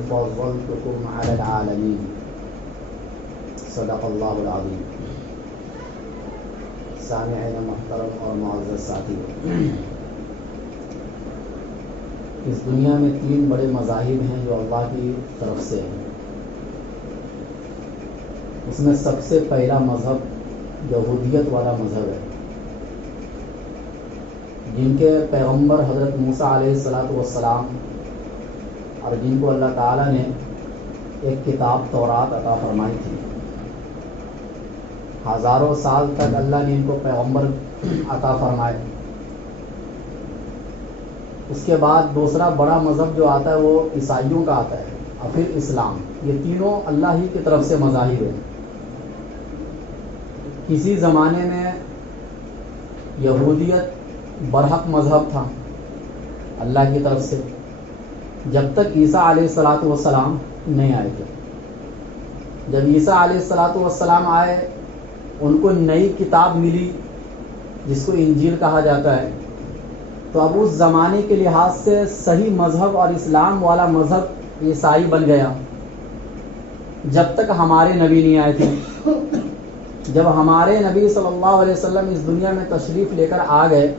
فضلتكم على العالمين صدق اللہ العظیم. سامعین محترم اور معزز ساتھی، اس دنیا میں 3 بڑے مذاہب ہیں جو اللہ کی طرف سے ہیں. اس میں سب سے پہلا مذہب یہودیت والا مذہب ہے، جن کے پیغمبر حضرت موسیٰ علیہ السلام اور جن کو اللہ تعالیٰ نے ایک کتاب تورات عطا فرمائی تھی. ہزاروں سال تک اللہ نے ان کو پیغمبر عطا فرمائے. اس کے بعد دوسرا بڑا مذہب جو آتا ہے وہ عیسائیوں کا آتا ہے، اور پھر اسلام. یہ تینوں اللہ ہی کی طرف سے مذاہب ہیں. کسی زمانے میں یہودیت برحق مذہب تھا اللہ کی طرف سے، جب تک عیسیٰ علیہ السلام نہیں آئے تھے. جب عیسیٰ علیہ السلام آئے، ان کو نئی کتاب ملی جس کو انجیل کہا جاتا ہے، تو اب اس زمانے کے لحاظ سے صحیح مذہب اور اسلام والا مذہب عیسائی بن گیا. جب تک ہمارے نبی نہیں آئے تھے. جب ہمارے نبی صلی اللہ علیہ وسلم اس دنیا میں تشریف لے کر آ گئے،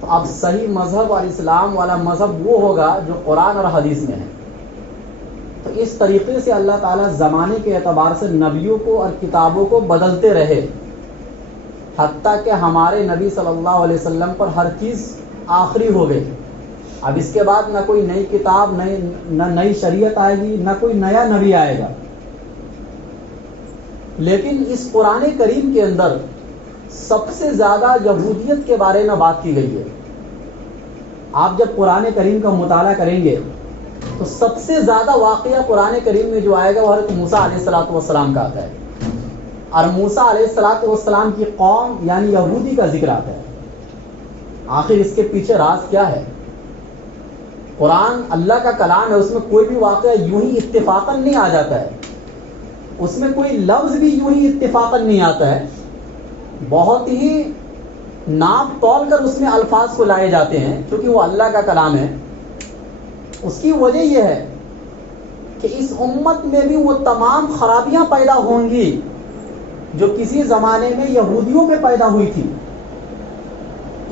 تو اب صحیح مذہب اور اسلام والا مذہب وہ ہوگا جو قرآن اور حدیث میں ہے. تو اس طریقے سے اللہ تعالیٰ زمانے کے اعتبار سے نبیوں کو اور کتابوں کو بدلتے رہے، حتیٰ کہ ہمارے نبی صلی اللہ علیہ وسلم پر ہر چیز آخری ہو گئی. اب اس کے بعد نہ کوئی نئی کتاب، نہ نئی شریعت آئے گی، نہ کوئی نیا نبی آئے گا. لیکن اس قرآن کریم کے اندر سب سے زیادہ یہودیت کے بارے میں بات کی گئی ہے. آپ جب قرآن کریم کا مطالعہ کریں گے تو سب سے زیادہ واقعہ قرآن کریم میں جو آئے گا وہ حضرت موسیٰ علیہ السلام کا آتا ہے، اور موسیٰ علیہ السلام کی قوم یعنی یہودی کا ذکر آتا ہے. آخر اس کے پیچھے راز کیا ہے؟ قرآن اللہ کا کلام ہے، اس میں کوئی بھی واقعہ یوں ہی اتفاقاً نہیں آ جاتا ہے، اس میں کوئی لفظ بھی یوں ہی اتفاقاً نہیں آتا ہے. بہت ہی ناپ تول کر اس میں الفاظ کو لائے جاتے ہیں، کیونکہ وہ اللہ کا کلام ہے. اس کی وجہ یہ ہے کہ اس امت میں بھی وہ تمام خرابیاں پیدا ہوں گی جو کسی زمانے میں یہودیوں میں پیدا ہوئی تھی.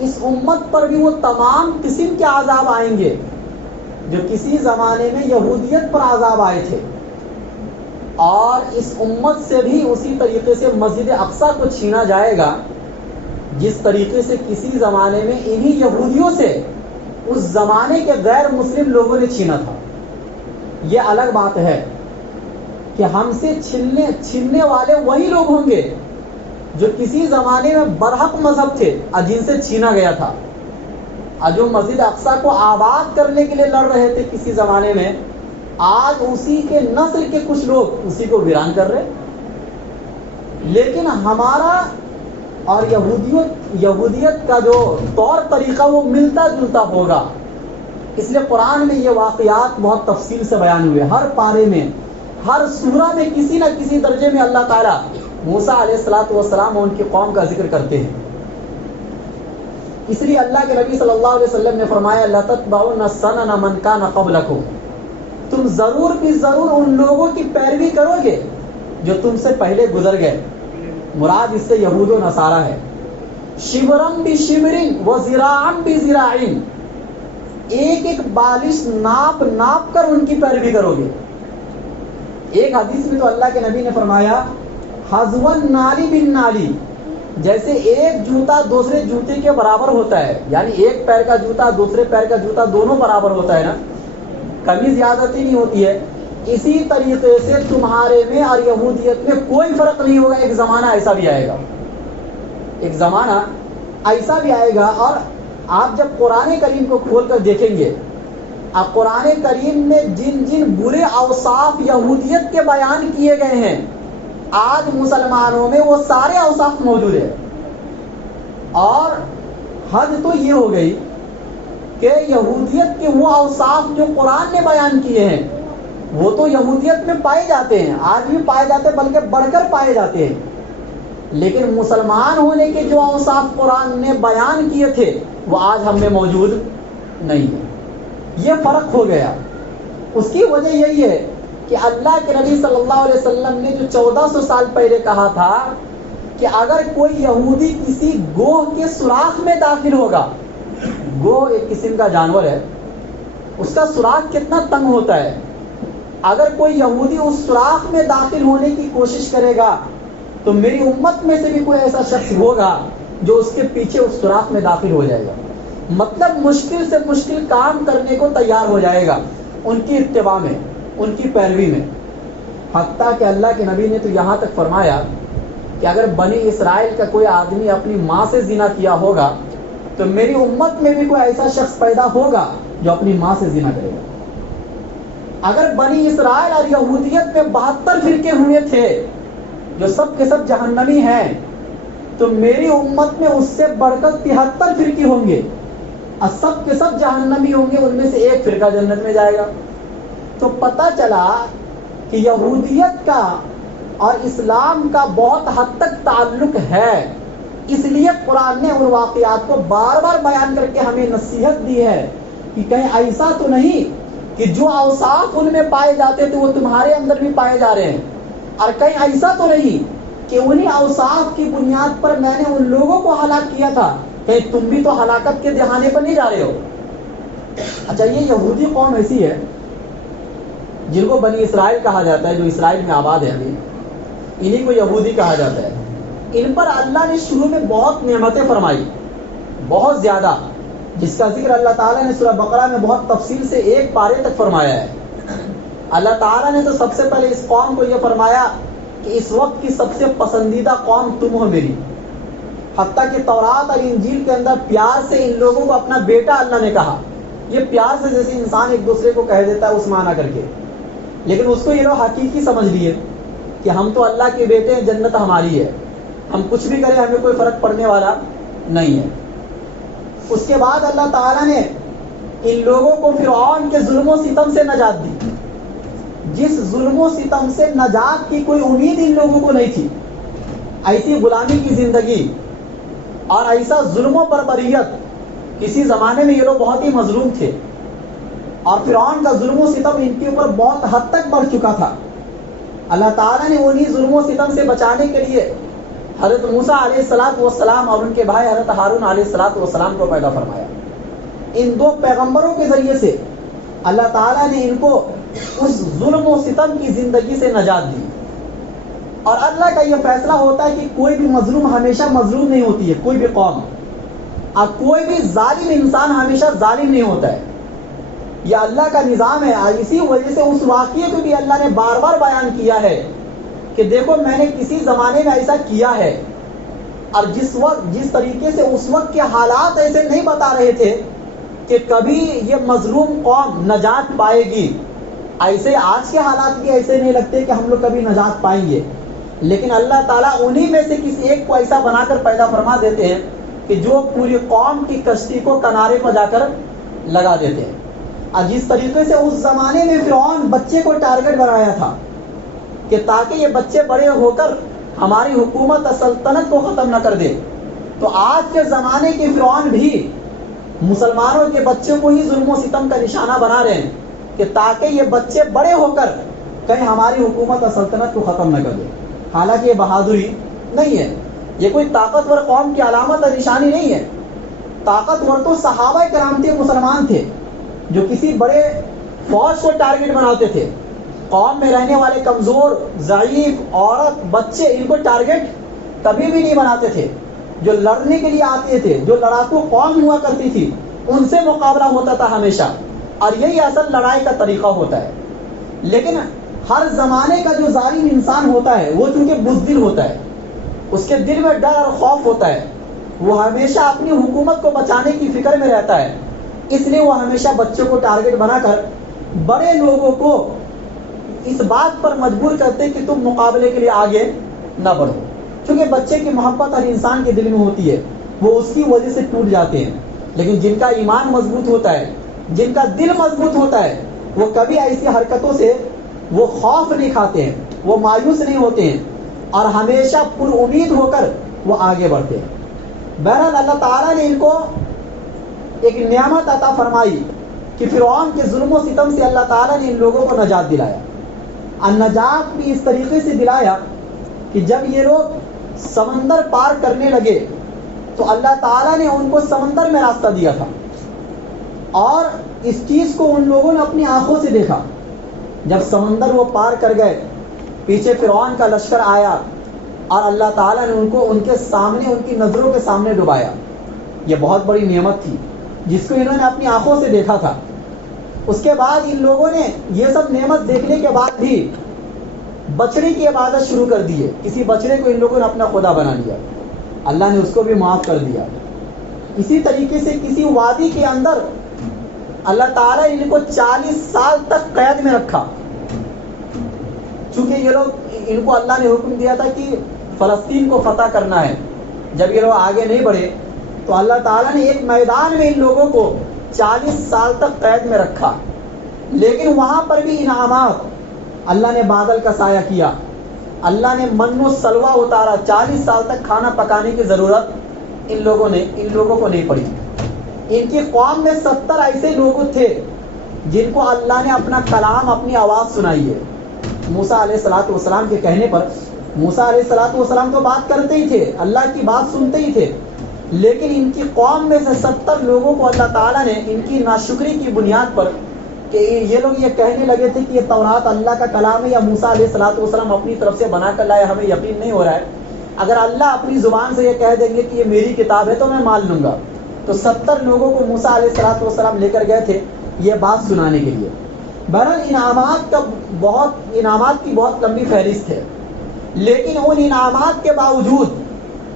اس امت پر بھی وہ تمام قسم کے عذاب آئیں گے جو کسی زمانے میں یہودیت پر عذاب آئے تھے. اور اس امت سے بھی اسی طریقے سے مسجد اقصی کو چھینا جائے گا جس طریقے سے کسی زمانے میں انہی یہودیوں سے اس زمانے کے غیر مسلم لوگوں نے چھینا تھا. یہ الگ بات ہے کہ ہم سے چھیننے والے وہی لوگ ہوں گے جو کسی زمانے میں برحق مذہب تھے اور جن سے چھینا گیا تھا، اور جو مسجد اقصی کو آباد کرنے کے لیے لڑ رہے تھے کسی زمانے میں، آج اسی کے نسل کے کچھ لوگ اسی کو ویران کر رہے. لیکن ہمارا اور یہودیت کا جو طور طریقہ وہ ملتا جلتا ہوگا. اس لیے قرآن میں یہ واقعات بہت تفصیل سے بیان ہوئے. ہر پارے میں، ہر سورہ میں کسی نہ کسی درجے میں اللہ تعالیٰ موسیٰ علیہ السلام اور ان کی قوم کا ذکر کرتے ہیں. اس لیے اللہ کے نبی صلی اللہ علیہ وسلم نے فرمایا لَتَتْبَعُنَّ سَنَنَ مَنْ كَانَ قَبْلَكُمْ، تم ضرور بھی ضرور ان لوگوں کی پیروی کرو گے جو تم سے پہلے گزر گئے. مراد اس سے یہود و نصارہ ہے. شبرم بھی شبرن و ذراعن بھی ذراعن، ایک ایک بالش ناپ کر ان کی پیروی کرو گے. ایک حدیث میں تو اللہ کے نبی نے فرمایا حذو النالی بالنالی، جیسے ایک جوتا دوسرے جوتے کے برابر ہوتا ہے، یعنی ایک پیر کا جوتا دوسرے پیر کا جوتا دونوں برابر ہوتا ہے نا، کمی زیادتی نہیں ہوتی ہے. اسی طریقے سے تمہارے میں اور یہودیت میں کوئی فرق نہیں ہوگا. ایک زمانہ ایسا بھی آئے گا، ایک زمانہ ایسا بھی آئے گا. اور آپ جب قرآن کریم کو کھول کر دیکھیں گے، اب قرآن کریم میں جن جن برے اوصاف یہودیت کے بیان کیے گئے ہیں، آج مسلمانوں میں وہ سارے اوصاف موجود ہیں. اور حد تو یہ ہو گئی کہ یہودیت کے وہ اوصاف جو قرآن نے بیان کیے ہیں وہ تو یہودیت میں پائے جاتے ہیں، آج بھی پائے جاتے ہیں، بلکہ بڑھ کر پائے جاتے ہیں. لیکن مسلمان ہونے کے جو اوصاف قرآن نے بیان کیے تھے وہ آج ہم میں موجود نہیں ہے. یہ فرق ہو گیا. اس کی وجہ یہی ہے کہ اللہ کے نبی صلی اللہ علیہ وسلم نے جو 1400 سال پہلے کہا تھا کہ اگر کوئی یہودی کسی گوہ کے سوراخ میں داخل ہوگا، گوہ ایک قسم کا جانور ہے، اس کا سوراخ کتنا تنگ ہوتا ہے، اگر کوئی یہودی اس سوراخ میں داخل ہونے کی کوشش کرے گا تو میری امت میں سے بھی کوئی ایسا شخص ہوگا جو اس کے پیچھے اس سوراخ میں داخل ہو جائے گا، مطلب مشکل سے مشکل کام کرنے کو تیار ہو جائے گا ان کی اتباع میں، ان کی پیروی میں۔ حتیٰ کہ اللہ کے نبی نے تو یہاں تک فرمایا کہ اگر بنی اسرائیل کا کوئی آدمی اپنی ماں سے زنا کیا ہوگا تو میری امت میں بھی کوئی ایسا شخص پیدا ہوگا جو اپنی ماں سے زنا کرے گا۔ اگر بنی اسرائیل اور یہودیت میں 72 فرقے ہوئے تھے جو سب کے سب جہنمی ہیں، تو میری امت میں اس سے بڑھ کر 73 فرقے ہوں گے اور سب کے سب جہنمی ہوں گے، ان میں سے ایک فرقہ جنت میں جائے گا۔ تو پتہ چلا کہ یہودیت کا اور اسلام کا بہت حد تک تعلق ہے، اس لیے قرآن نے ان واقعات کو بار بار بیان کر کے ہمیں نصیحت دی ہے کہ کہیں ایسا تو نہیں کہ جو اوصاف ان میں پائے جاتے تھے وہ تمہارے اندر بھی پائے جا رہے ہیں، اور کہیں ایسا تو نہیں کہ انہی اوصاف کی بنیاد پر میں نے ان لوگوں کو ہلاک کیا تھا، کہیں تم بھی تو ہلاکت کے دہانے پر نہیں جا رہے ہو۔ اچھا، یہ یہودی قوم ایسی ہے جن کو بنی اسرائیل کہا جاتا ہے، جو اسرائیل میں آباد ہے، ابھی انہی کو یہودی کہا جاتا ہے۔ ان پر اللہ نے شروع میں بہت نعمتیں فرمائی، بہت زیادہ، جس کا ذکر اللہ تعالیٰ نے سورہ بقرہ میں بہت تفصیل سے ایک پارے تک فرمایا ہے۔ اللہ تعالیٰ نے تو سب سے پہلے اس قوم کو یہ فرمایا کہ اس وقت کی سب سے پسندیدہ قوم تم ہو میری، حتیٰ کہ تورات اور انجیل کے اندر پیار سے ان لوگوں کو اپنا بیٹا اللہ نے کہا۔ یہ پیار سے جیسے انسان ایک دوسرے کو کہہ دیتا ہے اس معنی کر کے، لیکن اس کو یہ لوگ حقیقی سمجھ لیے کہ ہم تو اللہ کے بیٹے ہیں، جنت ہماری ہے، ہم کچھ بھی کریں ہمیں کوئی فرق پڑنے والا نہیں ہے۔ اس کے بعد اللہ تعالیٰ نے ان لوگوں کو فرعون کے ظلم و ستم سے نجات دی، جس ظلم و ستم سے نجات کی کوئی امید ان لوگوں کو نہیں تھی۔ ایسی غلامی کی زندگی اور ایسا ظلم و بربریت، کسی زمانے میں یہ لوگ بہت ہی مظلوم تھے، اور فرعون کا ظلم و ستم ان کے اوپر بہت حد تک بڑھ چکا تھا۔ اللہ تعالیٰ نے انہی ظلم و ستم سے بچانے کے لیے حضرت موسیٰ علیہ السلام اور ان کے بھائی حضرت ہارون علیہ السلام کو پیدا فرمایا۔ ان دو پیغمبروں کے ذریعے سے اللہ تعالیٰ نے ان کو اس ظلم و ستم کی زندگی سے نجات دی۔ اور اللہ کا یہ فیصلہ ہوتا ہے کہ کوئی بھی مظلوم ہمیشہ مظلوم نہیں ہوتی ہے، کوئی بھی قوم، اور کوئی بھی ظالم انسان ہمیشہ ظالم نہیں ہوتا ہے، یہ اللہ کا نظام ہے۔ اسی وجہ سے اس واقعے کو بھی اللہ نے بار بار بیان کیا ہے کہ دیکھو میں نے کسی زمانے میں ایسا کیا ہے، اور جس طریقے سے اس وقت کے حالات ایسے نہیں بتا رہے تھے کہ کبھی یہ مظلوم قوم نجات پائے گی، ایسے آج کے حالات بھی ایسے نہیں لگتے کہ ہم لوگ کبھی نجات پائیں گے، لیکن اللہ تعالیٰ انہی میں سے کسی ایک کو ایسا بنا کر پیدا فرما دیتے ہیں کہ جو پوری قوم کی کشتی کو کنارے پر جا کر لگا دیتے ہیں۔ اور جس طریقے سے اس زمانے میں فرعون بچے کو ٹارگٹ بنایا تھا کہ تاکہ یہ بچے بڑے ہو کر ہماری حکومت اور سلطنت کو ختم نہ کر دے، تو آج کے زمانے کے فرعون بھی مسلمانوں کے بچوں کو ہی ظلم و ستم کا نشانہ بنا رہے ہیں کہ تاکہ یہ بچے بڑے ہو کر کہیں ہماری حکومت اور سلطنت کو ختم نہ کر دے۔ حالانکہ یہ بہادری نہیں ہے، یہ کوئی طاقتور قوم کی علامت اور نشانی نہیں ہے۔ طاقتور تو صحابہ کرام تھے، مسلمان تھے، جو کسی بڑے فوج کو ٹارگٹ بناتے تھے۔ قوم میں رہنے والے کمزور، ضعیف، عورت، بچے، ان کو ٹارگٹ کبھی بھی نہیں بناتے تھے۔ جو لڑنے کے لیے آتے تھے، جو لڑاکو قوم ہوا کرتی تھی، ان سے مقابلہ ہوتا تھا ہمیشہ، اور یہی اصل لڑائی کا طریقہ ہوتا ہے۔ لیکن ہر زمانے کا جو ظالم انسان ہوتا ہے وہ چونکہ بزدل ہوتا ہے، اس کے دل میں ڈر اور خوف ہوتا ہے، وہ ہمیشہ اپنی حکومت کو بچانے کی فکر میں رہتا ہے، اس لیے وہ ہمیشہ بچوں کو ٹارگٹ بنا کر بڑے لوگوں کو اس بات پر مجبور کرتے کہ تم مقابلے کے لیے آگے نہ بڑھو، کیونکہ بچے کی محبت ہر انسان کے دل میں ہوتی ہے، وہ اس کی وجہ سے ٹوٹ جاتے ہیں۔ لیکن جن کا ایمان مضبوط ہوتا ہے، جن کا دل مضبوط ہوتا ہے، وہ کبھی ایسی حرکتوں سے وہ خوف نہیں کھاتے ہیں، وہ مایوس نہیں ہوتے ہیں، اور ہمیشہ پر امید ہو کر وہ آگے بڑھتے ہیں۔ بہرحال اللہ تعالیٰ نے ان کو ایک نعمت عطا فرمائی کہ فرعون کے ظلم و ستم سے اللہ تعالیٰ نے ان لوگوں کو نجات دلایا. النجات بھی اس طریقے سے دلایا کہ جب یہ لوگ سمندر پار کرنے لگے تو اللہ تعالیٰ نے ان کو سمندر میں راستہ دیا تھا، اور اس چیز کو ان لوگوں نے اپنی آنکھوں سے دیکھا. جب سمندر وہ پار کر گئے، پیچھے فرعون کا لشکر آیا اور اللہ تعالیٰ نے ان کو ان کے سامنے، ان کی نظروں کے سامنے ڈبایا. یہ بہت بڑی نعمت تھی جس کو انہوں نے اپنی آنکھوں سے دیکھا تھا. اس کے بعد ان لوگوں نے یہ سب نعمت دیکھنے کے بعد بھی بچڑے کی عبادت شروع کر دی ہے. کسی بچڑے کو ان لوگوں نے اپنا خدا بنا لیا، اللہ نے اس کو بھی معاف کر دیا. اسی طریقے سے کسی وادی کے اندر اللہ تعالیٰ نے ان کو 40 سال تک قید میں رکھا، چونکہ یہ لوگ، ان کو اللہ نے حکم دیا تھا کہ فلسطین کو فتح کرنا ہے. جب یہ لوگ آگے نہیں بڑھے تو اللہ تعالیٰ نے ایک میدان میں ان لوگوں کو 40 سال تک قید میں رکھا. لیکن وہاں پر بھی انعامات، اللہ نے بادل کا سایہ کیا، اللہ نے من و سلوہ اتارا. 40 سال تک کھانا پکانے کی ضرورت ان لوگوں کو نہیں پڑی. ان کی قوم میں 70 ایسے لوگ تھے جن کو اللہ نے اپنا کلام، اپنی آواز سنائی ہے. موسیٰ علیہ الصلوۃ والسلام کے کہنے پر، موسیٰ علیہ الصلوۃ والسلام تو بات کرتے ہی تھے، اللہ کی بات سنتے ہی تھے، لیکن ان کی قوم میں سے 70 لوگوں کو اللہ تعالیٰ نے ان کی ناشکری کی بنیاد پر، کہ یہ لوگ یہ کہنے لگے تھے کہ یہ تورات اللہ کا کلام ہے یا موسیٰ علیہ الصلوۃ والسلام اپنی طرف سے بنا کر لائے، ہمیں یقین نہیں ہو رہا ہے. اگر اللہ اپنی زبان سے یہ کہہ دیں گے کہ یہ میری کتاب ہے تو میں مان لوں گا. تو 70 لوگوں کو موسیٰ علیہ الصلوۃ والسلام لے کر گئے تھے یہ بات سنانے کے لیے. بہرحال انعامات کی بہت لمبی فہرست ہے، لیکن ان انعامات کے باوجود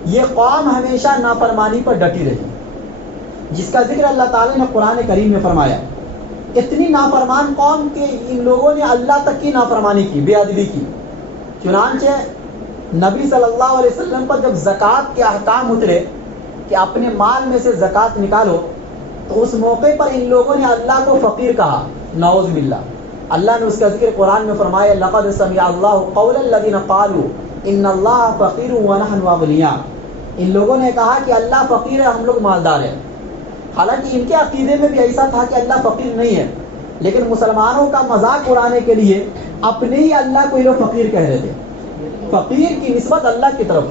یہ قوم ہمیشہ نافرمانی پر ڈٹی رہی، جس کا ذکر اللہ تعالیٰ نے قرآن کریم میں فرمایا. اتنی نافرمان قوم کہ ان لوگوں نے اللہ تک کی نافرمانی کی، بے ادبی کی. چنانچہ نبی صلی اللہ علیہ وسلم پر جب زکوٰۃ کے احکام اترے کہ اپنے مال میں سے زکوٰۃ نکالو، تو اس موقع پر ان لوگوں نے اللہ کو فقیر کہا، نعوذ باللہ. اللہ نے اس کا ذکر قرآن میں فرمایا، لقد سمع اللہ قول الذین قالوا ان اللہ فقیر ونحن اغنیاء. ان لوگوں نے کہا کہ اللہ فقیر ہے، ہم لوگ مالدار ہیں. حالانکہ ان کے عقیدے میں بھی ایسا تھا کہ اللہ فقیر نہیں ہے، لیکن مسلمانوں کا مذاق اڑانے کے لیے اپنے ہی اللہ کو یہ لوگ فقیر کہہ رہے تھے، فقیر کی نسبت اللہ کی طرف.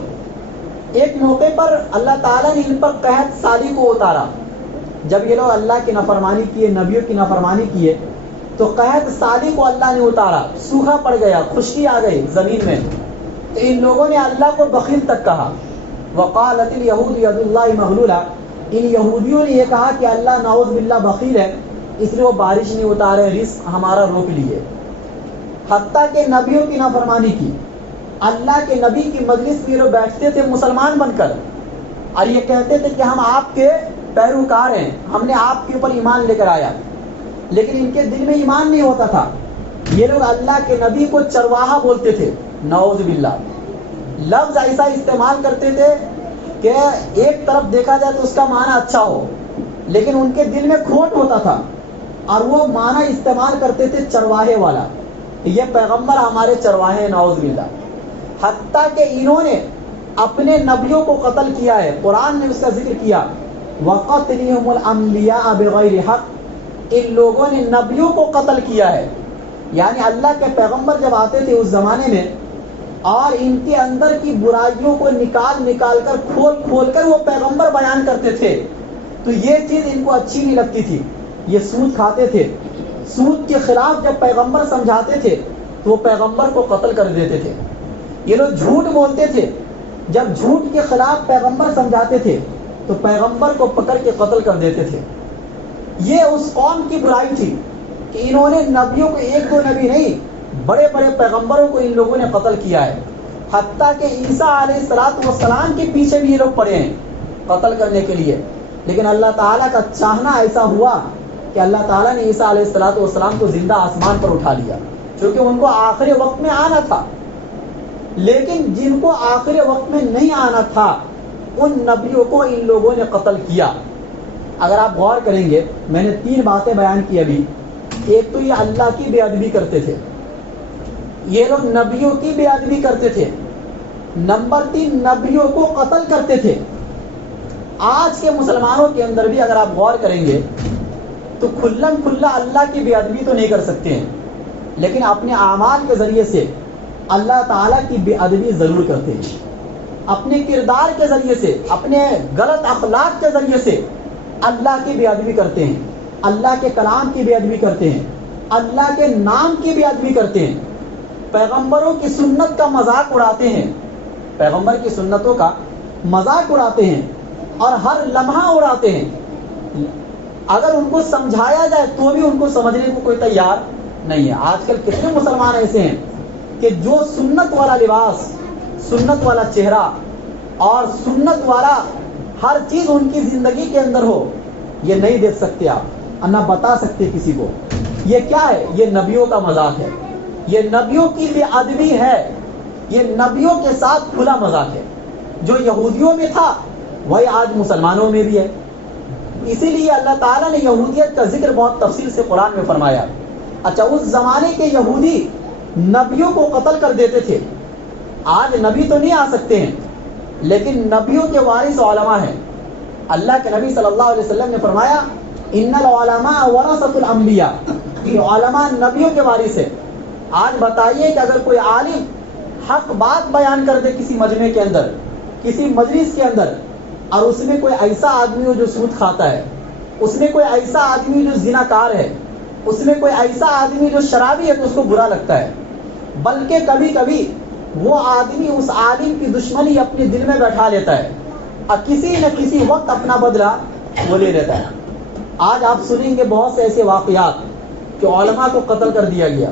ایک موقع پر اللہ تعالیٰ نے ان پر قحط سالی کو اتارا. جب یہ لوگ اللہ کی نافرمانی کیے، نبیوں کی نافرمانی کیے، تو قحط سالی کو اللہ نے اتارا، سوکھا پڑ گیا، خشکی آ گئی زمین میں. تو ان لوگوں نے اللہ کو بخیل تک کہا. وقالت الیہود ید اللہ مغلولہ. ان یہودیوں نے یہ کہا کہ اللہ نعوذ باللہ بخیل ہے، اس لیے وہ بارش نہیں اتارے، رزق ہمارا روک لیے. حتیٰ کہ نبیوں کی نافرمانی کی. اللہ کے نبی کی مجلس میں لوگ بیٹھتے تھے مسلمان بن کر، اور یہ کہتے تھے کہ ہم آپ کے پیروکار ہیں، ہم نے آپ کے اوپر ایمان لے کر آیا، لیکن ان کے دل میں ایمان نہیں ہوتا تھا. یہ لوگ اللہ کے نبی کو چرواہا بولتے تھے، نعوذ باللہ. لفظ ایسا استعمال کرتے تھے کہ ایک طرف دیکھا جائے تو اس کا معنی اچھا ہو، لیکن ان کے دل میں کھوٹ ہوتا تھا، اور وہ معنی استعمال کرتے تھے چرواہے والا. یہ پیغمبر ہمارے چرواہے ہیں، نعوذ باللہ. حتیٰ کہ انہوں نے اپنے نبیوں کو قتل کیا ہے. قرآن نے اس کا ذکر کیا، وَقَتْلِهُمُ الْأَنْبِيَاءَ بِغَيْرِ حَقٍّ. ان لوگوں نے نبیوں کو قتل کیا ہے. یعنی اللہ کے پیغمبر جب آتے تھے اس زمانے میں، اور ان کے اندر کی برائیوں کو نکال کر، کھول کر وہ پیغمبر بیان کرتے تھے، تو یہ چیز ان کو اچھی نہیں لگتی تھی. یہ سود کھاتے تھے. سود کے خلاف جب پیغمبر سمجھاتے تھے تو وہ پیغمبر کو قتل کر دیتے تھے. یہ لوگ جھوٹ بولتے تھے. جب جھوٹ کے خلاف پیغمبر سمجھاتے تھے تو پیغمبر کو پکڑ کے قتل کر دیتے تھے. یہ اس قوم کی برائی تھی کہ انہوں نے نبیوں کو، ایک دو نبی نہیں، بڑے بڑے پیغمبروں کو ان لوگوں نے قتل کیا ہے. حتیٰ کہ عیسیٰ علیہ السلام کے پیچھے بھی یہ لوگ پڑے ہیں قتل کرنے کے لیے. لیکن اللہ تعالیٰ کا چاہنا ایسا ہوا کہ اللہ تعالیٰ نے عیسیٰ علیہ السلام کو زندہ آسمان پر اٹھا لیا، چونکہ ان کو آخری وقت میں آنا تھا. لیکن جن کو آخری وقت میں نہیں آنا تھا ان نبیوں کو ان لوگوں نے قتل کیا. اگر آپ غور کریں گے، میں نے 3 باتیں بیان کی ابھی. ایک تو یہ اللہ کی بے ادبی کرتے تھے، یہ لوگ نبیوں کی بے ادبی کرتے تھے. نمبر 3، نبیوں کو قتل کرتے تھے. آج کے مسلمانوں کے اندر بھی اگر آپ غور کریں گے تو کھلم کھلا اللہ کی بے ادبی تو نہیں کر سکتے ہیں، لیکن اپنے اعمال کے ذریعے سے اللہ تعالیٰ کی بے ادبی ضرور کرتے ہیں، اپنے کردار کے ذریعے سے، اپنے غلط اخلاق کے ذریعے سے اللہ کی بے ادبی کرتے ہیں، اللہ کے کلام کی بے ادبی کرتے ہیں، اللہ کے نام کی بے ادبی کرتے ہیں، پیغمبروں کی سنت کا مذاق اڑاتے ہیں، پیغمبر کی سنتوں کا مذاق اڑاتے ہیں اور ہر لمحہ اڑاتے ہیں۔ اگر ان کو سمجھایا جائے تو بھی ان کو سمجھنے کو کوئی تیار نہیں ہے۔ آج کل کتنے مسلمان ایسے ہیں کہ جو سنت والا لباس، سنت والا چہرہ اور سنت والا ہر چیز ان کی زندگی کے اندر ہو، یہ نہیں دیکھ سکتے آپ اور نہ بتا سکتے کسی کو۔ یہ کیا ہے؟ یہ نبیوں کا مذاق ہے، یہ نبیوں کی بے ادبی ہے، یہ نبیوں کے ساتھ کھلا مذاق ہے۔ جو یہودیوں میں تھا وہی آج مسلمانوں میں بھی ہے۔ اسی لیے اللہ تعالیٰ نے یہودیت کا ذکر بہت تفصیل سے قرآن میں فرمایا۔ اچھا، اس زمانے کے یہودی نبیوں کو قتل کر دیتے تھے۔ آج نبی تو نہیں آ سکتے ہیں، لیکن نبیوں کے وارث علماء ہیں۔ اللہ کے نبی صلی اللہ علیہ وسلم نے فرمایا ان العلماء ورثۃ الانبیاء، یہ علماء نبیوں کے وارث ہیں۔ آج بتائیے کہ اگر کوئی عالم حق بات بیان کر دے کسی مجمع کے اندر، کسی مجلس کے اندر، اور اس میں کوئی ایسا آدمی ہو جو سود کھاتا ہے، اس میں کوئی ایسا آدمی جو زنا کار ہے، اس میں کوئی ایسا آدمی جو شرابی ہے، تو اس کو برا لگتا ہے، بلکہ کبھی کبھی وہ آدمی اس عالم کی دشمنی اپنے دل میں بیٹھا لیتا ہے اور کسی نہ کسی وقت اپنا بدلہ وہ لے لیتا ہے۔ آج آپ سنیں گے بہت سے ایسے واقعات کہ علماء کو قتل کر دیا گیا،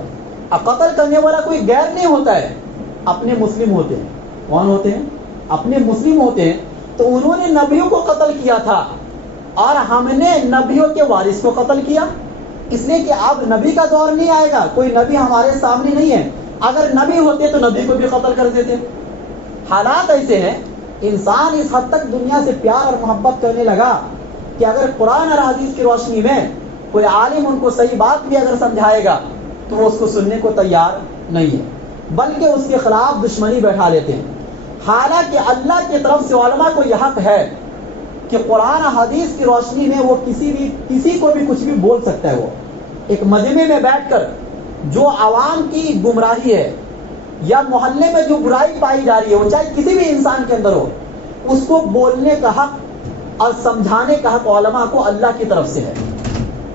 اور قتل کرنے والا کوئی غیر نہیں ہوتا ہے، اپنے مسلم ہوتے ہیں۔ کون ہوتے ہیں؟ اپنے مسلم ہوتے ہیں۔ تو انہوں نے نبیوں کو قتل کیا تھا اور ہم نے نبیوں کے وارث کو قتل کیا، اس لیے کہ اب نبی کا دور نہیں آئے گا، کوئی نبی ہمارے سامنے نہیں ہے۔ اگر نبی ہوتے تو نبی کو بھی قتل کر دیتے۔ حالات ایسے ہیں، انسان اس حد تک دنیا سے پیار اور محبت کرنے لگا کہ اگر قرآن اور حدیث کی روشنی میں کوئی عالم ان کو صحیح بات بھی اگر سمجھائے گا تو وہ اس کو سننے کو تیار نہیں ہے، بلکہ اس کے خلاف دشمنی بیٹھا لیتے ہیں۔ حالانکہ اللہ کی طرف سے علماء کو یہ حق ہے کہ قرآن حدیث کی روشنی میں وہ کسی کو بھی کچھ بھی بول سکتا ہے۔ وہ ایک مجمع میں بیٹھ کر جو عوام کی گمراہی ہے یا محلے میں جو برائی پائی جا رہی ہے، وہ چاہے کسی بھی انسان کے اندر ہو، اس کو بولنے کا حق اور سمجھانے کا حق علماء کو اللہ کی طرف سے ہے۔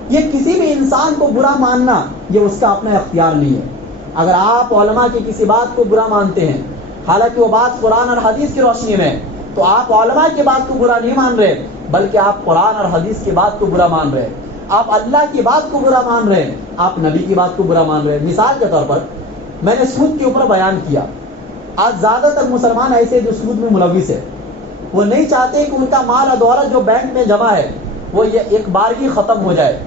یہ کسی بھی انسان کو برا ماننا یہ اس کا اپنا اختیار نہیں ہے۔ اگر آپ علماء کی کسی بات کو برا مانتے ہیں، حالانکہ وہ بات قرآن اور حدیث کی روشنی میں، تو آپ علماء کی بات کو برا نہیں مان رہے، بلکہ آپ قرآن اور حدیث کی بات کو برا مان رہے، آپ اللہ کی بات کو برا مان رہے ہیں، آپ نبی کی بات کو برا مان رہے ہیں۔ مثال کے طور پر میں نے سود کے اوپر بیان کیا۔ آج زیادہ تر مسلمان ایسے جو سود میں ملوث ہے، وہ نہیں چاہتے کہ ان کا مال اور دولت جو بینک میں جمع ہے وہ یہ ایک بار ہی ختم ہو جائے۔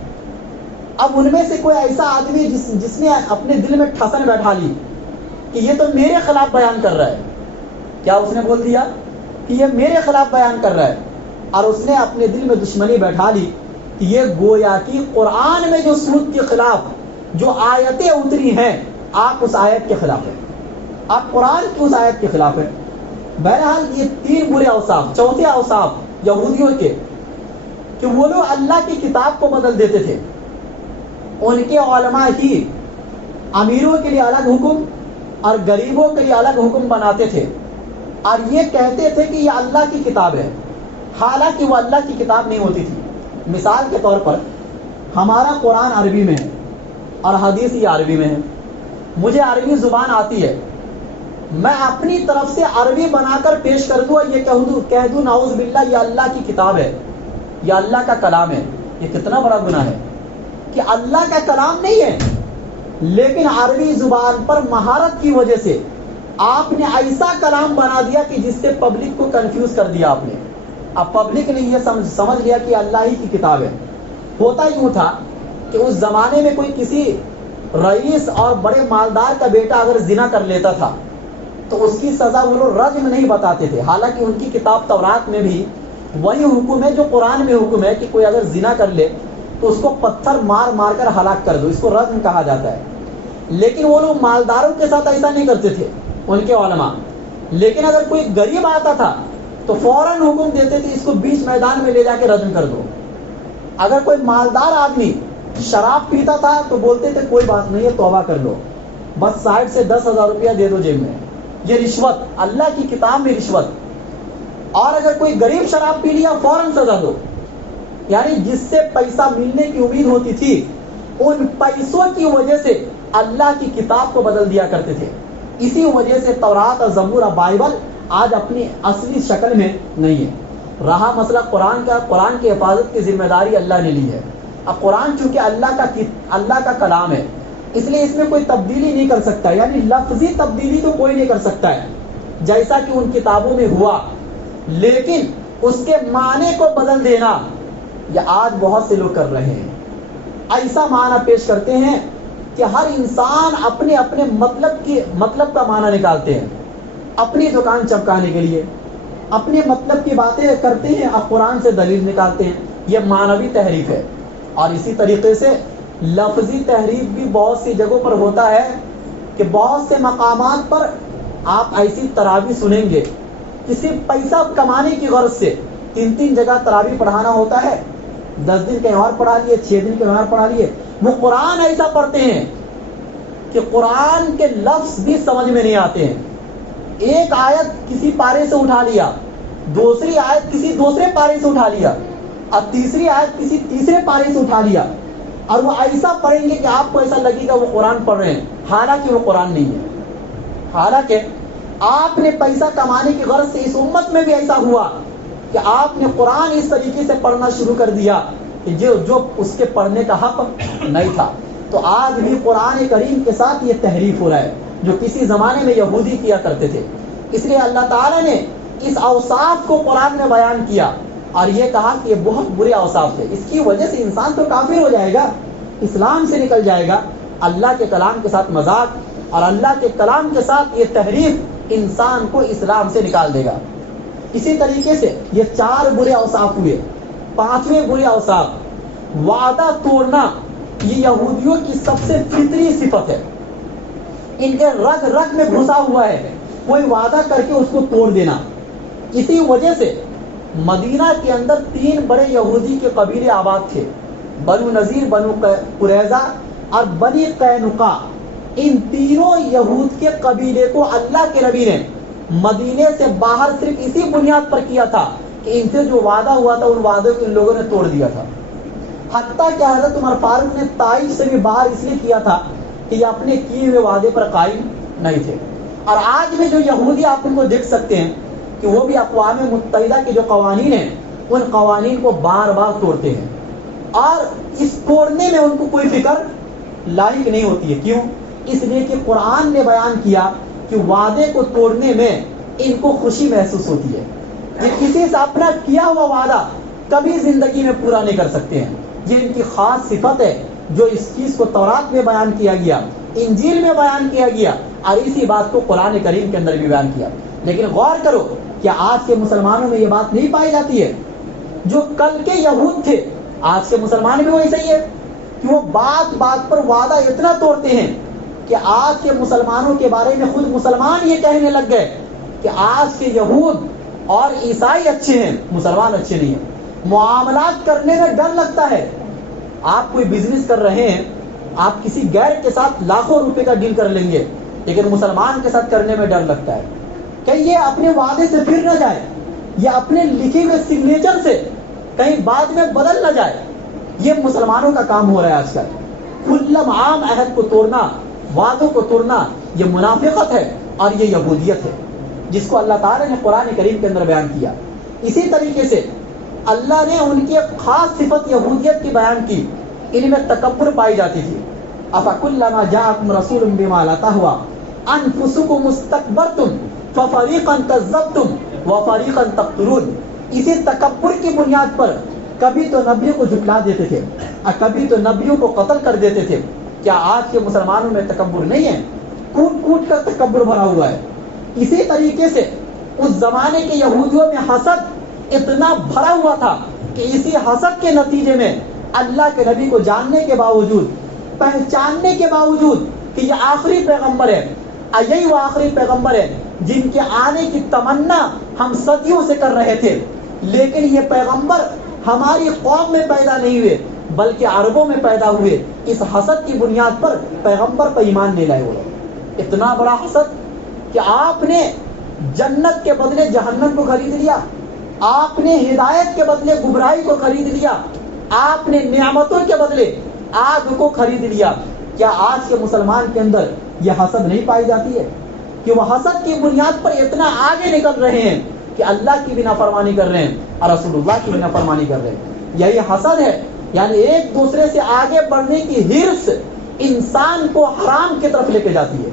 اب ان میں سے کوئی ایسا آدمی جس نے اپنے دل میں ٹھسن بیٹھا لی کہ یہ تو میرے خلاف بیان کر رہا ہے، کیا اس نے بول دیا کہ یہ میرے خلاف بیان کر رہا ہے، اور اس نے اپنے دل میں دشمنی بیٹھا لی کہ یہ گویا کہ قرآن میں جو سود کے خلاف جو آیتیں اتری ہیں، آپ اس آیت کے خلاف ہیں، آپ قرآن کی اس آیت کے خلاف ہیں۔ بہرحال یہ تین برے اوصاف، چوتھے اوصاف یہودیوں کے کہ وہ لوگ اللہ کی کتاب کو بدل دیتے تھے۔ ان کے علماء ہی امیروں کے لیے الگ حکم اور غریبوں کے لیے الگ حکم بناتے تھے، اور یہ کہتے تھے کہ یہ اللہ کی کتاب ہے، حالانکہ وہ اللہ کی کتاب نہیں ہوتی تھی۔ مثال کے طور پر ہمارا قرآن عربی میں ہے اور حدیث ہی عربی میں ہے، مجھے عربی زبان آتی ہے، میں اپنی طرف سے عربی بنا کر پیش کر دوں اور یہ کہہ دوں نعوذ باللہ یہ اللہ کی کتاب ہے، یہ اللہ کا کلام ہے، یہ کتنا بڑا گناہ ہے کہ اللہ کا کلام نہیں ہے، لیکن عربی زبان پر مہارت کی وجہ سے آپ نے ایسا کلام بنا دیا کہ جس سے پبلک کو کنفیوز کر دیا آپ نے۔ اب پبلک نے یہ سمجھ لیا کہ اللہ ہی کی کتاب ہے۔ ہوتا یوں تھا کہ اس زمانے میں کوئی کسی رئیس اور بڑے مالدار کا بیٹا اگر زنا کر لیتا تھا تو اس کی سزا وہ لوگ رجم نہیں بتاتے تھے، حالانکہ ان کی کتاب تورات میں بھی وہی حکم ہے جو قرآن میں حکم ہے کہ کوئی اگر زنا کر لے تو اس کو پتھر مار مار کر ہلاک کر دو، اس کو رجم کہا جاتا ہے۔ لیکن وہ لوگ مالداروں کے ساتھ ایسا نہیں کرتے تھے ان کے علماء، لیکن اگر کوئی غریب آتا تھا تو فوراً حکم دیتے تھے اس کو بیچ میدان میں لے جا کے رجم کر دو۔ اگر کوئی مالدار آدمی شراب پیتا تھا تو بولتے تھے کوئی بات نہیں ہے توبہ کر لو، بس سائڈ سے 10,000 روپیہ دے دو جیب میں. یہ رشوت، اللہ کی کتاب میں رشوت. اور اگر کوئی غریب شراب پی لیا فوراً سزا دو. یعنی جس سے پیسہ ملنے کی امید ہوتی تھی ان پیسوں کی وجہ سے اللہ کی کتاب کو بدل دیا کرتے تھے. اسی وجہ سے تورات اور زبور اور بائبل آج اپنی اصلی شکل میں نہیں ہے. رہا مسئلہ قرآن کا، قرآن کی حفاظت کی ذمہ داری اللہ نے لی ہے. اب قرآن چونکہ اللہ کا کلام ہے اس لیے اس میں کوئی تبدیلی نہیں کر سکتا، یعنی لفظی تبدیلی تو کوئی نہیں کر سکتا ہے جیسا کہ ان کتابوں میں ہوا، لیکن اس کے معنی کو بدل دینا یہ آج بہت سے لوگ کر رہے ہیں. ایسا معنی پیش کرتے ہیں کہ ہر انسان اپنے اپنے مطلب کا معنی نکالتے ہیں اپنی دکان چمکانے کے لیے، اپنے مطلب کی باتیں کرتے ہیں، اب قرآن سے دلیل نکالتے ہیں. یہ معنوی تحریف ہے. اور اسی طریقے سے لفظی تحریف بھی بہت سی جگہوں پر ہوتا ہے کہ بہت سے مقامات پر آپ ایسی تراویح سنیں گے کہ صرف پیسہ کمانے کی غرض سے 3 جگہ تراویح پڑھانا ہوتا ہے. 10 دن کہیں اور پڑھا لیے، 6 دن کہیں اور پڑھا لیے. وہ قرآن ایسا پڑھتے ہیں کہ قرآن کے لفظ بھی سمجھ میں نہیں آتے ہیں. ایک آیت کسی پارے سے اٹھا لیا، دوسری آیت کسی دوسرے پارے سے اٹھا لیا، اور تیسری آیت کسی تیسرے پارے سے اٹھا لیا، اور وہ ایسا پڑھیں گے کہ آپ کو ایسا لگے گا وہ قرآن پڑھ رہے ہیں، حالانکہ وہ قرآن نہیں ہے. حالانکہ آپ نے پیسہ کمانے کی غرض سے اس امت میں بھی ایسا ہوا کہ آپ نے قرآن اس طریقے سے پڑھنا شروع کر دیا کہ جو اس کے پڑھنے کا حق نہیں تھا. تو آج بھی قرآن کریم کے ساتھ یہ تحریف ہو رہا ہے جو کسی زمانے میں یہودی کیا کرتے تھے. اس لیے اللہ تعالیٰ نے اس اوصاف کو قرآن میں بیان کیا اور یہ کہا کہ یہ بہت برے اوصاف تھے. اس کی وجہ سے انسان تو کافر ہو جائے گا، اسلام سے نکل جائے گا. اللہ کے کلام کے ساتھ مذاق اور اللہ کے کلام کے ساتھ یہ تحریف انسان کو اسلام سے نکال دے گا. اسی طریقے سے یہ 4 برے اوصاف ہوئے. 5ویں برے اوصاف، وعدہ توڑنا. یہ یہودیوں کی سب سے فطری صفت ہے، ان کے رگ رگ میں گھسا ہوا ہے کوئی وعدہ کر کے اس کو توڑ دینا. اسی وجہ سے مدینہ کے اندر 3 بڑے یہودی کے قبیلے آباد تھے، بنو نذیر، بنو قریظہ اور بنی قینقاع. ان تینوں یہود کے قبیلے کو اللہ کے نبی نے مدینے سے باہر صرف اسی بنیاد پر کیا تھا کہ ان سے جو وعدہ ہوا تھا ان وعدوں کو ان لوگوں نے توڑ دیا تھا. حتیٰ کہ حضرت عمر فاروق نے طائف سے بھی باہر اس لیے کیا تھا کہ یہ اپنے کیے ہوئے وعدے پر قائم نہیں تھے. اور آج بھی جو یہودی آپ ان کو دیکھ سکتے ہیں کہ وہ بھی اقوام متحدہ کے جو قوانین ہیں ان قوانین کو بار بار توڑتے ہیں، اور اس توڑنے میں ان کو کوئی فکر لاحق نہیں ہوتی ہے. کیوں؟ اس لیے کہ قرآن نے بیان کیا کہ وعدے کو توڑنے میں ان کو خوشی محسوس ہوتی ہے. یہ کسی سے اپنا کیا ہوا وعدہ کبھی زندگی میں پورا نہیں کر سکتے ہیں. یہ ان کی خاص صفت ہے جو اس چیز کو تورات میں بیان کیا گیا، انجیل میں بیان کیا گیا، اور اسی بات کو قرآن کریم کے اندر بھی بیان کیا. لیکن غور کرو کہ آج کے مسلمانوں میں یہ بات نہیں پائی جاتی ہے. جو کل کے یہود تھے آج کے مسلمان بھی ویسے ہی ہے کہ وہ بات بات پر وعدہ اتنا توڑتے ہیں کہ آج کے مسلمانوں کے بارے میں خود مسلمان یہ کہنے لگ گئے کہ آج کے یہود اور عیسائی اچھے ہیں، مسلمان اچھے نہیں ہیں. معاملات کرنے میں ڈر لگتا ہے. آپ کوئی بزنس کر رہے ہیں، آپ کسی غیر کے ساتھ لاکھوں روپے کا ڈیل کر لیں گے، لیکن مسلمان کے ساتھ کرنے میں ڈر لگتا ہے کہ یہ اپنے وعدے سے پھر نہ جائے، یہ اپنے لکھے ہوئے سگنیچر سے کہیں بعد میں بدل نہ جائے. یہ مسلمانوں کا کام ہو رہا ہے آج کل. کلم عام عہد کو توڑنا، وعدوں کو توڑنا، یہ منافقت ہے اور یہ یہودیت ہے جس کو اللہ تعالیٰ نے قرآن کریم کے اندر بیان کیا. اسی طریقے سے اللہ نے ان کی ایک خاص صفت یہودیت کی بیان کی، ان میں تکبر پائی جاتی تھی. افکلما جاءکم رسول بما لا تہوی انفسکم استکبرتم ففریقا کذبتم وفریقا تقتلون. اسی تکبر کی بنیاد پر کبھی تو نبیوں کو جھٹلا دیتے تھے اور کبھی تو نبیوں کو قتل کر دیتے تھے. کیا آج کے مسلمانوں میں تکبر نہیں ہے؟ کوٹ کوٹ کر تکبر بھرا ہوا ہے. اسی طریقے سے اس زمانے کے یہودیوں میں حسد اتنا بھرا ہوا تھا کہ اسی حسد کے نتیجے میں اللہ کے نبی کو جاننے کے باوجود، پہچاننے کے باوجود کہ یہ آخری پیغمبر ہے، یہی وہ آخری پیغمبر ہے جن کے آنے کی تمنا ہم صدیوں سے کر رہے تھے، لیکن یہ پیغمبر ہماری قوم میں پیدا نہیں ہوئے بلکہ عربوں میں پیدا ہوئے اس حسد کی بنیاد پر پیغمبر پر ایمان نہیں لائے وہ لوگ. اتنا بڑا حسد کہ آپ نے جنت کے بدلے جہنم کو خرید لیا, آپ نے ہدایت کے بدلے گمراہی کو خرید لیا, آپ نے نعمتوں کے بدلے آگ کو خرید لیا. کیا آج کے مسلمان کے اندر یہ حسد نہیں پائی جاتی ہے کہ وہ حسد کی بنیاد پر اتنا آگے نکل رہے ہیں کہ اللہ کی بھی نافرمانی کر رہے ہیں اور رسول اللہ کی بھی نافرمانی کر رہے ہیں؟ یہی حسد ہے, یعنی ایک دوسرے سے آگے بڑھنے کی ہرس انسان کو حرام کی طرف لے کے جاتی ہے.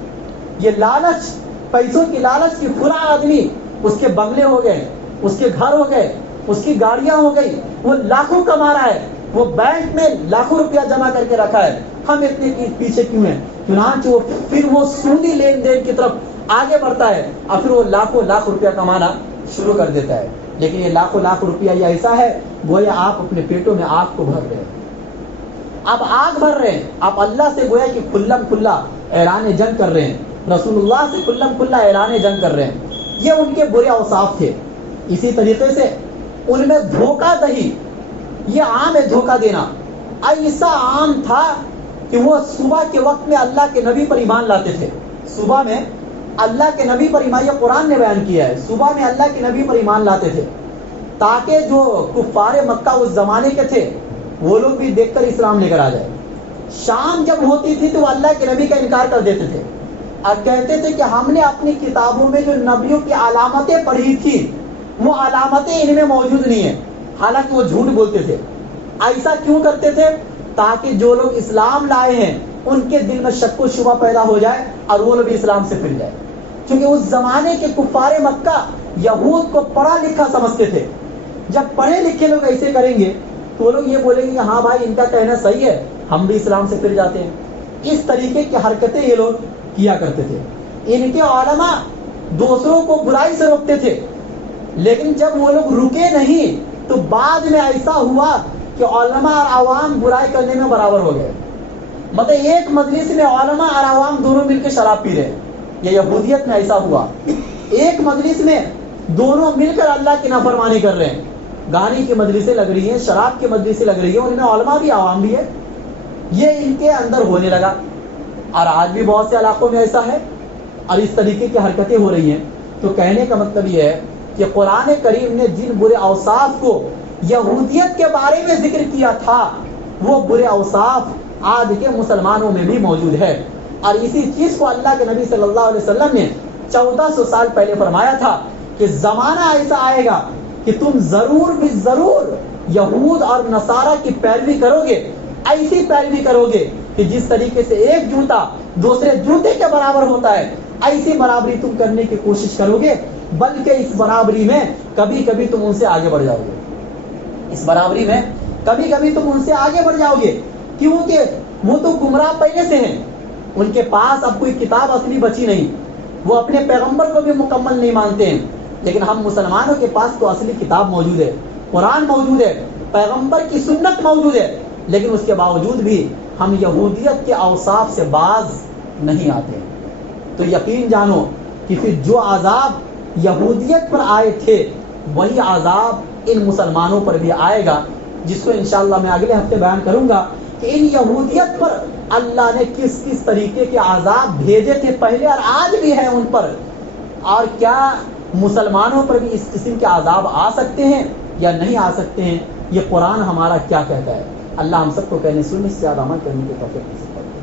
یہ لالچ, پیسوں کی لالچ کی پورا آدمی, اس کے بنگلے ہو گئے, اس کے گھر ہو گئے, اس کی گاڑیاں ہو گئی, وہ لاکھوں کما رہا ہے, وہ بینک میں لاکھوں روپیہ جمع کر کے رکھا ہے, ہم اتنے پیچھے کیوں ہیں؟ چنانچہ پھر وہ سودی لین دین کی طرف آگے بڑھتا ہے اور پھر وہ لاکھوں لاکھ روپیہ کمانا شروع کر دیتا ہے. لیکن یہ لاکھوں لاکھ روپیہ یہ ایسا ہے گویا آپ اپنے پیٹوں میں آگ کو بھر رہے ہیں, آپ آگ بھر رہے ہیں, آپ اللہ سے گویا کہ کھلم کھلا اعلان جنگ کر رہے ہیں, رسول اللہ سے کھلم کھلا اعلان جنگ کر رہے ہیں. یہ ان کے برے اوصاف تھے. اسی طریقے سے ان میں دھوکہ دہی, یہ عام ہے دھوکہ دینا, ایسا عام تھا کہ وہ صبح کے وقت میں اللہ کے نبی پر ایمان لاتے تھے. صبح میں اللہ کے نبی پر ایمان, یہ قرآن نے بیان کیا ہے, صبح میں اللہ کے نبی پر ایمان لاتے تھے تاکہ جو کفار مکہ اس زمانے کے تھے وہ لوگ بھی دیکھ کر اسلام لے کر آ جائے. شام جب ہوتی تھی تو وہ اللہ کے نبی کا انکار کر دیتے تھے اور کہتے تھے کہ ہم نے اپنی کتابوں میں جو نبیوں کی علامتیں پڑھی تھی وہ علامتیں ان میں موجود نہیں ہیں, حالانکہ وہ جھوٹ بولتے تھے. ایسا کیوں کرتے تھے؟ تاکہ جو لوگ اسلام لائے ہیں ان کے دل میں شک و شبہ پیدا ہو جائے اور وہ لوگ اسلام سے پھر جائے. کیونکہ اس زمانے کے کفار مکہ یہود کو پڑھا لکھا سمجھتے تھے. جب پڑھے لکھے لوگ ایسے کریں گے تو وہ لوگ یہ بولیں گے کہ ہاں بھائی ان کا کہنا صحیح ہے, ہم بھی اسلام سے پھر جاتے ہیں. اس طریقے کی حرکتیں یہ لوگ کیا کرتے تھے. ان کے علماء دوسروں کو برائی سے روکتے تھے, لیکن جب وہ لوگ رکے نہیں تو بعد میں ایسا ہوا کہ علماء اور عوام برائی کرنے میں برابر ہو گئے. مطلب ایک مجلس میں علماء اور عوام دونوں مل کے شراب پی رہے ہیں. یہ یہودیت میں ایسا ہوا, ایک مجلس میں دونوں مل کر اللہ کی نافرمانی کر رہے ہیں. گانے کی مجلسیں لگ رہی ہیں, شراب کی مجلسیں لگ رہی ہیں, ان میں علماء بھی عوام بھی ہے. یہ ان کے اندر ہونے لگا اور آج بھی بہت سے علاقوں میں ایسا ہے اور اس طریقے کی حرکتیں ہو رہی ہیں. تو کہنے کا مطلب یہ ہے کہ قرآن کریم نے جن برے اوصاف کو یہودیت کے بارے میں ذکر کیا تھا وہ برے اوصاف آج کے مسلمانوں میں بھی موجود ہے. اور اسی چیز کو اللہ کے نبی صلی اللہ علیہ وسلم نے 1400 سال پہلے فرمایا تھا کہ زمانہ ایسا آئے گا کہ تم ضرور بھی ضرور یہود اور نصارہ کی پیروی کرو گے, ایسی پیروی کرو گے کہ جس طریقے سے ایک جوتا دوسرے جوتے کے برابر ہوتا ہے ایسی برابری تم کرنے کی کوشش کرو گے, بلکہ اس برابری میں کبھی کبھی تم ان سے آگے بڑھ جاؤ گے. اس برابری میں کبھی کبھی تم ان سے آگے بڑھ جاؤ گے, کیونکہ وہ تو گمراہ پہلے سے ہیں, ان کے پاس اب کوئی کتاب اصلی بچی نہیں, وہ اپنے پیغمبر کو بھی مکمل نہیں مانتے ہیں. لیکن ہم مسلمانوں کے پاس تو اصلی کتاب موجود ہے, قرآن موجود ہے, پیغمبر کی سنت موجود ہے, لیکن اس کے باوجود بھی ہم یہودیت کے اوصاف سے باز نہیں آتے. تو یقین جانو کہ پھر جو عذاب یہودیت پر آئے تھے وہی عذاب ان مسلمانوں پر بھی آئے گا, جس کو انشاءاللہ میں اگلے ہفتے بیان کروں گا کہ ان یہودیت پر اللہ نے کس کس طریقے کے عذاب بھیجے تھے پہلے اور آج بھی ہے ان پر, اور کیا مسلمانوں پر بھی اس قسم کے عذاب آ سکتے ہیں یا نہیں آ سکتے ہیں. یہ قرآن ہمارا کیا کہتا ہے. اللہ ہم سب کو کہنے سننے سے زیادہ عمل کرنے کی توفیق نصیب فرمائے.